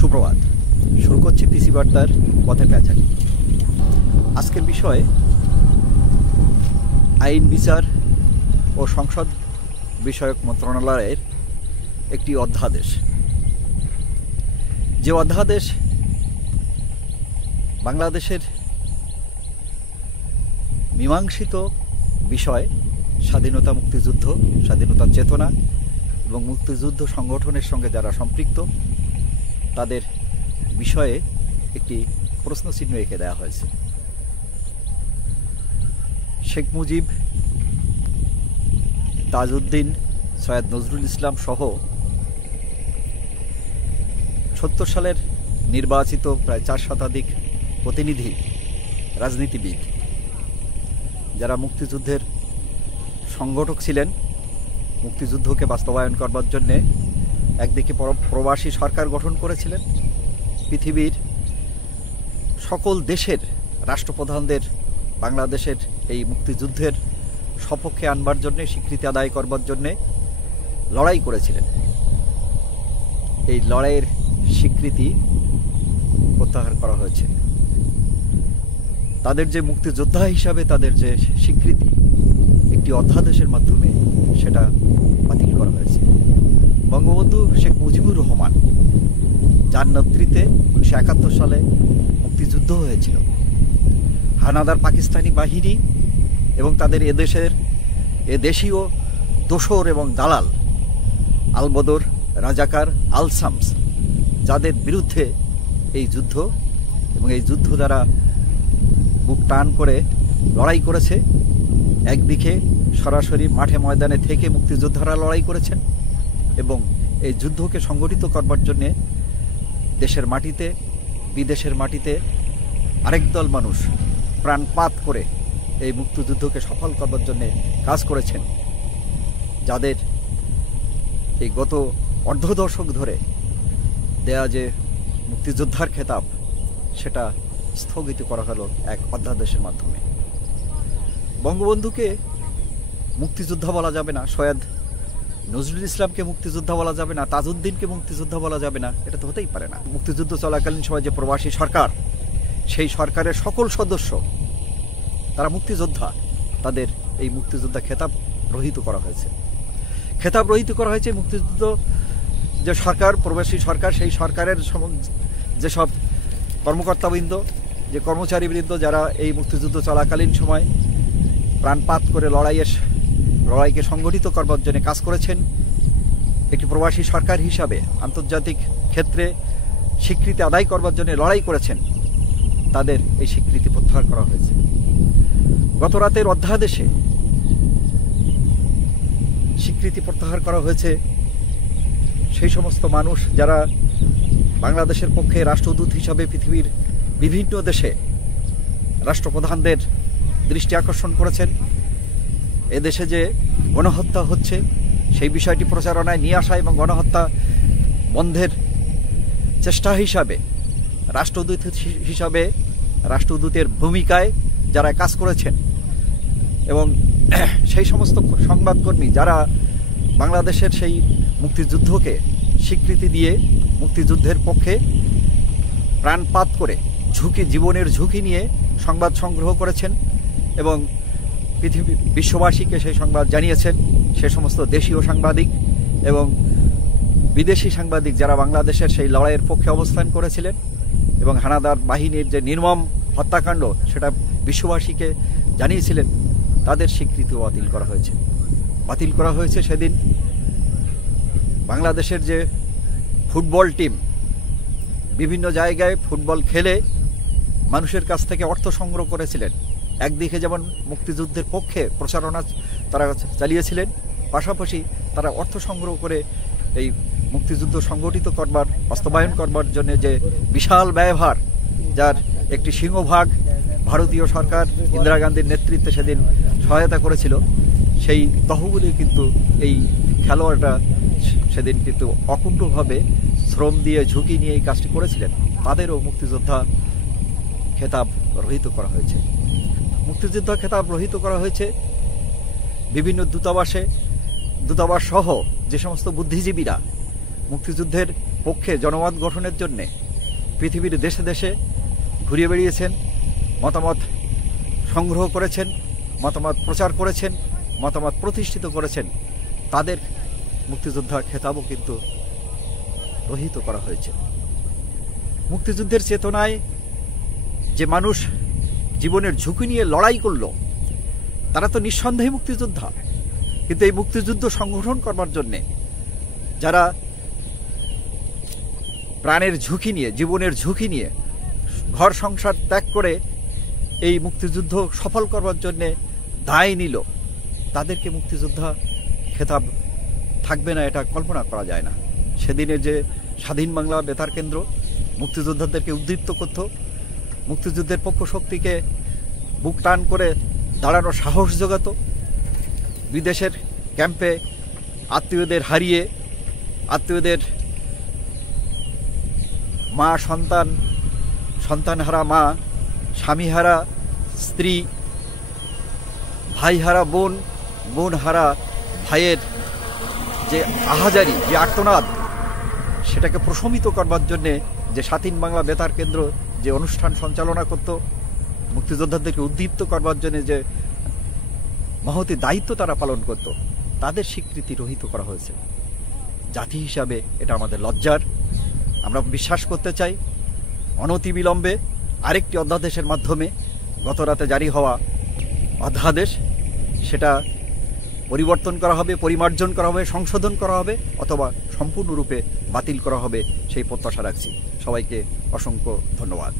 সুপ্রভাত। শুরু করছি পিসি বার্তার পথের প্যাচারি। আজকের বিষয় আইন বিচার ও সংসদ বিষয়ক মন্ত্রণালয়ের একটি অধ্যাদেশ। যে অধ্যাদেশ বাংলাদেশের মীমাংসিত বিষয় স্বাধীনতা, মুক্তিযুদ্ধ, স্বাধীনতার চেতনা এবং মুক্তিযুদ্ধ সংগঠনের সঙ্গে যারা সম্পৃক্ত তাদের বিষয়ে একটি প্রশ্নচিহ্ন এঁকে দেওয়া হয়েছে। শেখ মুজিব, তাজউদ্দিন, সৈয়দ নজরুল ইসলাম সহ ৭০ সালের নির্বাচিত প্রায় ৪ শতাধিক প্রতিনিধি রাজনীতিবিদ যারা মুক্তিযুদ্ধের সংগঠক ছিলেন, মুক্তিযুদ্ধকে বাস্তবায়ন করবার জন্যে একদিকে প্রবাসী সরকার গঠন করেছিলেন, পৃথিবীর সকল দেশের রাষ্ট্রপ্রধানদের বাংলাদেশের এই মুক্তিযুদ্ধের সপক্ষে আনবার জন্যে, স্বীকৃতি আদায় করবার জন্যে লড়াই করেছিলেন। এই লড়াইয়ের স্বীকৃতি প্রত্যাহার করা হয়েছে। তাদের যে মুক্তিযোদ্ধা হিসাবে তাদের যে স্বীকৃতি একটি অধ্যাদেশের মাধ্যমে সেটা বাতিল করা হয়েছে। বঙ্গবন্ধু শেখ মুজিবুর রহমান, যার নেতৃত্বে 1971 সালে মুক্তিযুদ্ধ হয়েছিল, হানাদার পাকিস্তানি বাহিনী এবং তাদের দেশীয় দোসর এবং দালাল আলবদর, রাজাকার, আল শামস, যাদের বিরুদ্ধে এই যুদ্ধ এবং এই যুদ্ধ দ্বারা বুক টান করে লড়াই করেছে। একদিকে সরাসরি মাঠে ময়দানে থেকে মুক্তিযোদ্ধারা লড়াই করেছেন এবং এই যুদ্ধকে সংগঠিত করবার জন্যে দেশের মাটিতে, বিদেশের মাটিতে আরেক দল মানুষ প্রাণপাত করে এই মুক্তিযুদ্ধকে সফল করবার জন্যে কাজ করেছেন, যাদের এই গত অর্ধ দশক ধরে দেয়া যে মুক্তিযোদ্ধার খেতাব সেটা স্থগিত করা হলো এক অধ্যাদেশের মাধ্যমে। বঙ্গবন্ধুকে মুক্তিযোদ্ধা বলা যাবে না, সৈয়দ নজরুল ইসলামকে মুক্তিযোদ্ধা বলা যাবে না, তাজউদ্দিনকে মুক্তিযোদ্ধা বলা যাবে না, এটা তো হতেই পারে না। মুক্তিযুদ্ধ চলাকালীন সময় যে প্রবাসী সরকার, সেই সরকারের সকল সদস্য তারা মুক্তিযোদ্ধা, তাদের এই মুক্তিযোদ্ধা খেতাব রহিত করা হয়েছে। খেতাব রহিত করা হয়েছে মুক্তিযুদ্ধ যে সরকার, প্রবাসী সরকার, সেই সরকারের যেসব কর্মকর্তাবৃন্দ, যে কর্মচারীবৃন্দ যারা এই মুক্তিযুদ্ধ চলাকালীন সময় প্রাণপাত করে লড়াইকে সংগঠিত করবার জন্য কাজ করেছেন, একটি প্রবাসী সরকার হিসাবে আন্তর্জাতিক ক্ষেত্রে স্বীকৃতি আদায় করবার জন্য লড়াই করেছেন, তাদের এই স্বীকৃতি প্রত্যাহার করা হয়েছে। গত রাতের অধ্যাদেশে স্বীকৃতি প্রত্যাহার করা হয়েছে সেই সমস্ত মানুষ যারা বাংলাদেশের পক্ষে রাষ্ট্রদূত হিসাবে পৃথিবীর বিভিন্ন দেশে রাষ্ট্রপ্রধানদের দৃষ্টি আকর্ষণ করেছেন। এদেশে যে গণহত্যা হচ্ছে সেই বিষয়টি প্রচারণায় নিয়ে আসা এবং গণহত্যা বন্ধের চেষ্টা হিসাবে রাষ্ট্রদূত হিসাবে রাষ্ট্রদূতের ভূমিকায় যারা কাজ করেছেন এবং সেই সমস্ত সংবাদকর্মী যারা বাংলাদেশের সেই মুক্তিযুদ্ধকে স্বীকৃতি দিয়ে মুক্তিযুদ্ধের পক্ষে প্রাণপাত করে জীবনের ঝুঁকি নিয়ে সংবাদ সংগ্রহ করেছেন এবং বিশ্ববাসীকে সেই সংবাদ জানিয়েছেন, সে সমস্ত দেশীয় সাংবাদিক এবং বিদেশি সাংবাদিক যারা বাংলাদেশের সেই লড়াইয়ের পক্ষে অবস্থান করেছিলেন এবং হানাদার বাহিনীর যে নির্মম হত্যাকাণ্ড সেটা বিশ্ববাসীকে জানিয়েছিলেন, তাদের স্বীকৃতিও বাতিল করা হয়েছে। বাতিল করা হয়েছে সেদিন বাংলাদেশের যে ফুটবল টিম বিভিন্ন জায়গায় ফুটবল খেলে মানুষের কাছ থেকে অর্থ সংগ্রহ করেছিলেন। একদিকে যেমন মুক্তিযুদ্ধের পক্ষে প্রচারণা তারা চালিয়েছিলেন, পাশাপাশি তারা অর্থ সংগ্রহ করে এই মুক্তিযুদ্ধ সংগঠিত করবার, বাস্তবায়ন করবার জন্য যে বিশাল ব্যয়ভার, যার একটি সিংহভাগ ভারতীয় সরকার ইন্দিরা গান্ধীর নেতৃত্বে সেদিন সহায়তা করেছিল, সেই তহবিলে কিন্তু এই খেলোয়াড়রা সেদিন কিন্তু অকুণ্ঠভাবে শ্রম দিয়ে ঝুঁকি নিয়ে এই কাজটি করেছিলেন, তাদেরও মুক্তিযোদ্ধা খেতাব রহিত করা হয়েছে। মুক্তিযোদ্ধা খেতাব রহিত করা হয়েছে বিভিন্ন দূতাবাস সহ যে সমস্ত বুদ্ধিজীবীরা মুক্তিযুদ্ধের পক্ষে জনমত গঠনের জন্যে পৃথিবীর দেশে দেশে ঘুরিয়ে বেড়িয়েছেন, মতামত সংগ্রহ করেছেন, মতামত প্রচার করেছেন, মতামত প্রতিষ্ঠিত করেছেন, তাদের মুক্তিযোদ্ধা খেতাবও কিন্তু রহিত করা হয়েছে। মুক্তিযুদ্ধের চেতনায় যে মানুষ জীবনের ঝুঁকি নিয়ে লড়াই করল, তারা তো নিঃসন্দেহে মুক্তিযোদ্ধা। কিন্তু এই মুক্তিযুদ্ধ সংগঠন করবার জন্যে যারা প্রাণের ঝুঁকি নিয়ে, জীবনের ঝুঁকি নিয়ে ঘর সংসার ত্যাগ করে এই মুক্তিযুদ্ধ সফল করবার জন্যে দায় নিল, তাদেরকে মুক্তিযোদ্ধা খেতাব থাকবে না এটা কল্পনা করা যায় না। সেদিনের যে স্বাধীন বাংলা বেতার কেন্দ্র মুক্তিযোদ্ধাদেরকে উদ্দীপ্ত করত, মুক্তিযুদ্ধের পক্ষ শক্তিকে বুক টান করে দাঁড়ানোর সাহস জোগাত, বিদেশের ক্যাম্পে আত্মীয়দের হারিয়ে, আত্মীয়দের মা সন্তান, সন্তানহারা মা, স্বামীহারা স্ত্রী, ভাইহারা বোন, বোনহারা ভাইয়ের যে আহাজারি, যে আর্তনাদ, সেটাকে প্রশমিত করবার জন্যে যে স্বাধীন বাংলা বেতার কেন্দ্র যে অনুষ্ঠান সঞ্চালনা করত, মুক্তিযোদ্ধাদেরকে উদ্দীপ্ত করবার জন্য যে মহতি দায়িত্ব তারা পালন করত, তাদের স্বীকৃতি রহিত করা হয়েছে। জাতি হিসাবে এটা আমাদের লজ্জার। আমরা বিশ্বাস করতে চাই অনতিবিলম্বে আরেকটি অধ্যাদেশের মাধ্যমে গতরাতে জারি হওয়া অধ্যাদেশ, সেটা পরিবর্তন করা হবে, পরিমার্জন করা হবে, সংশোধন করা হবে, অথবা সম্পূর্ণরূপে বাতিল করা হবে, সেই প্রত্যাশা রাখছি। সবাইকে অসংখ্য ধন্যবাদ।